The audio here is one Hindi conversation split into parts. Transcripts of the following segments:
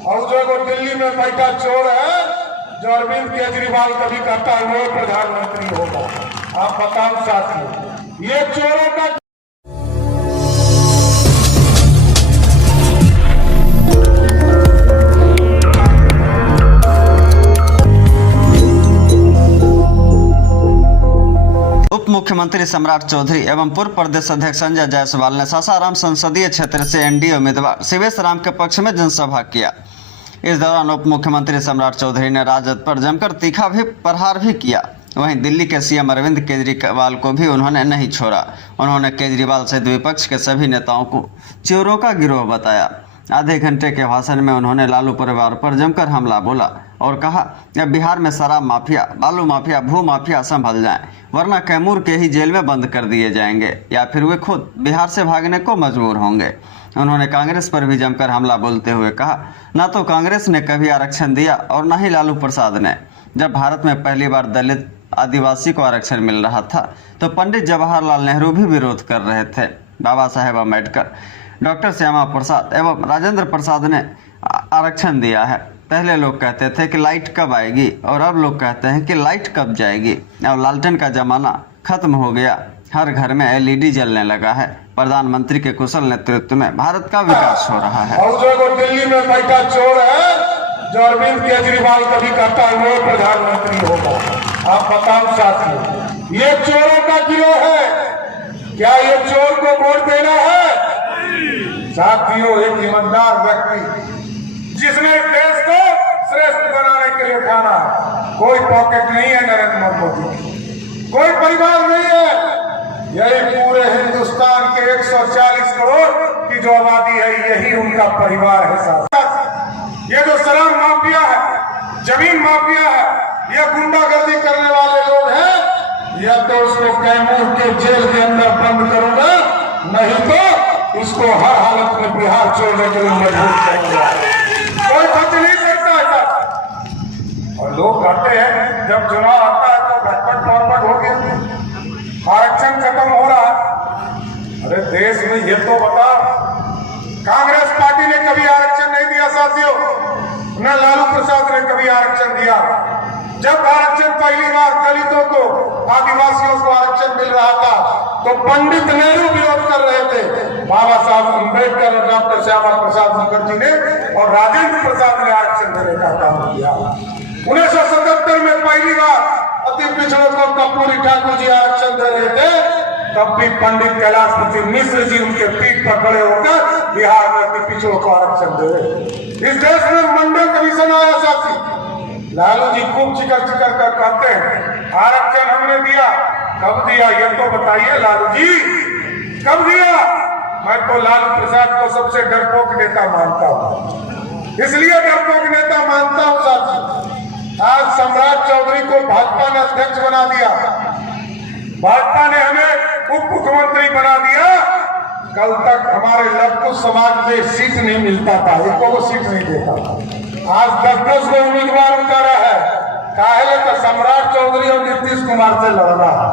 और जो वो दिल्ली में बैठा चोर है, जो अरविंद केजरीवाल कभी कहता है वो प्रधानमंत्री होगा। आप बताओ साथियों, ये चोरों का उप मुख्यमंत्री सम्राट चौधरी एवं पूर्व प्रदेश अध्यक्ष संजय जायसवाल ने सासाराम संसदीय क्षेत्र से एनडीए उम्मीदवार शिवेश राम के पक्ष में जनसभा किया। इस दौरान उप मुख्यमंत्री सम्राट चौधरी ने राजद पर जमकर तीखा भी प्रहार भी किया। वहीं दिल्ली के सीएम अरविंद केजरीवाल को भी उन्होंने नहीं छोड़ा। उन्होंने केजरीवाल सहित विपक्ष के सभी नेताओं को चोरों का गिरोह बताया। आधे घंटे के भाषण में उन्होंने लालू परिवार पर जमकर हमला बोला और कहा कि बिहार में शराब माफिया, बालू माफिया, भू माफिया संभल जाएं, वरना कैमूर के ही जेल में बंद कर दिए जाएंगे या फिर वे खुद बिहार से भागने को मजबूर होंगे। उन्होंने कांग्रेस पर भी जमकर हमला बोलते हुए कहा, ना तो कांग्रेस ने कभी आरक्षण दिया और न ही लालू प्रसाद ने। जब भारत में पहली बार दलित आदिवासी को आरक्षण मिल रहा था तो पंडित जवाहरलाल नेहरू भी विरोध कर रहे थे। बाबा साहेब अम्बेडकर, डॉक्टर श्यामा प्रसाद एवं राजेंद्र प्रसाद ने आरक्षण दिया है। पहले लोग कहते थे कि लाइट कब आएगी और अब लोग कहते हैं कि लाइट कब जाएगी। अब लालटेन का जमाना खत्म हो गया, हर घर में एलईडी जलने लगा है। प्रधानमंत्री के कुशल नेतृत्व में भारत का विकास हो रहा है। और जो वो दिल्ली में बैठा चोर है, जो अरविंद केजरीवाल कभी कहता है वो प्रधानमंत्री होगा। आप बताओ साथियों, ये चोरों का गिरोह है। क्या ये चोर को वोट देना है? साथियों, एक ईमानदार व्यक्ति जिसने देश को श्रेष्ठ बनाने के लिए ठाना, कोई पॉकेट नहीं है नरेंद्र मोदी, कोई परिवार नहीं है। यही पूरे हिंदुस्तान के 140 करोड़ की जो आबादी है, यही उनका परिवार है। साथ ये जो शराब माफिया है, जमीन माफिया है, ये गुंडागर्दी करने वाले लोग हैं, या तो उसको कैमूर के जेल के अंदर बंद करूंगा, नहीं तो इसको हर हालत में बिहार छोड़ने के लिए मजबूर करूंगा। कोई बच नहीं सकता ऐसा। और लोग कहते हैं जब चुनाव आता है तो घटपट फॉरवर्ड हो गया, आरक्षण खत्म हो रहा है। अरे देश में ये तो बता, कांग्रेस पार्टी ने कभी आरक्षण नहीं दिया साथियों, न लालू प्रसाद ने कभी आरक्षण दिया। जब आरक्षण पहली बार दलितों को, आदिवासियों को आरक्षण मिल रहा था तो पंडित नेहरू विरोध कर रहे थे। बाबा साहब अम्बेडकर और डॉक्टर श्यामा प्रसाद मुखर्जी ने और राजेंद्र प्रसाद ने आरक्षण देने का काम किया। 1977 में पहली बार अति पिछड़ों को कर्पूरी ठाकुर जी आरक्षण दे रहे थे, तब भी पंडित कैलाशपति मिश्र जी उनके पीठ पर खड़े होकर बिहार में अति पिछड़ों को आरक्षण दे रहे। इस देश में मंडल कमीशन आया साथी, लालू जी खूब चिकर चिकर कर कहते हैं आरक्षण हमने दिया। कब दिया ये तो बताइए लालू जी, कब दिया? मैं तो लालू प्रसाद को सबसे डरपोक नेता मानता हूँ, इसलिए डरपोक नेता मानता हूँ साथी। आज सम्राट चौधरी को भाजपा ने अध्यक्ष बना दिया, भाजपा ने हमें उप मुख्यमंत्री बना दिया। कल तक हमारे लड़कों समाज में सीट नहीं मिलता था, एक को सीट नहीं देता था। आज 10-10 को उम्मीदवार उतारा है, काहे तो सम्राट चौधरी और नीतीश कुमार से लड़ना है।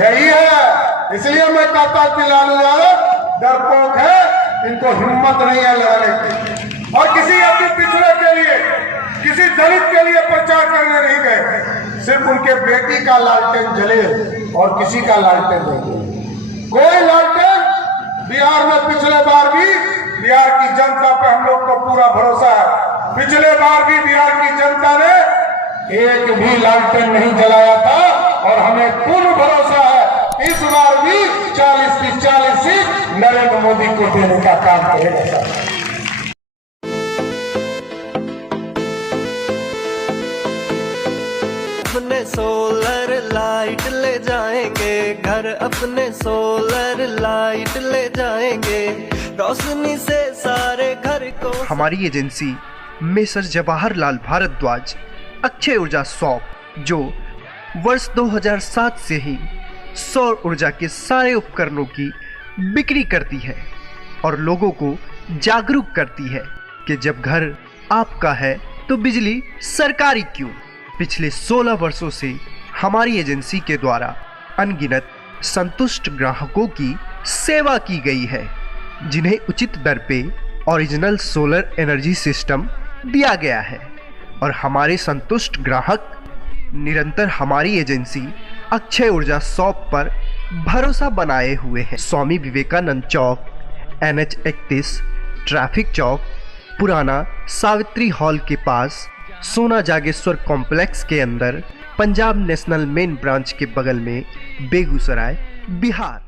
यही है, इसलिए मैं कहता हूं कि लालू यादव डरपोक है, इनको हिम्मत नहीं है लड़ने की। और किसी अति पिछड़े के लिए, किसी दलित के लिए प्रचार करने नहीं गए, सिर्फ उनके बेटी का लालटेन जले और किसी का लालटेन नहीं जले। कोई लालटेन बिहार में पिछले बार भी बिहार की जनता पे हम लोग को पूरा भरोसा है। पिछले बार भी बिहार की जनता ने एक भी लालटेन नहीं जलाया था और हमें पूर्ण भरोसा है इस बार भी 40 की 40 सीट नरेंद्र मोदी को देने का काम करेगा। अपने सोलर लाइट ले जाएंगे घर, अपने सोलर लाइट ले जाएंगे, रोशनी से सारे घर को। हमारी एजेंसी मेसर जवाहरलाल भारद्वाज अक्षय ऊर्जा शॉप, जो वर्ष 2007 से ही सौर ऊर्जा के सारे उपकरणों की बिक्री करती है और लोगों को जागरूक करती है कि जब घर आपका है तो बिजली सरकारी क्यों। पिछले 16 वर्षों से हमारी एजेंसी के द्वारा अनगिनत संतुष्ट ग्राहकों की सेवा की गई है, जिन्हें उचित दर पे ओरिजिनल सोलर एनर्जी सिस्टम दिया गया है और हमारे संतुष्ट ग्राहक निरंतर हमारी एजेंसी अक्षय ऊर्जा शॉप पर भरोसा बनाए हुए हैं। स्वामी विवेकानंद चौक, NH31, ट्रैफिक चौक, पुराना सावित्री हॉल के पास, सोना जागेश्वर कॉम्प्लेक्स के अंदर, पंजाब नेशनल मेन ब्रांच के बगल में, बेगूसराय, बिहार।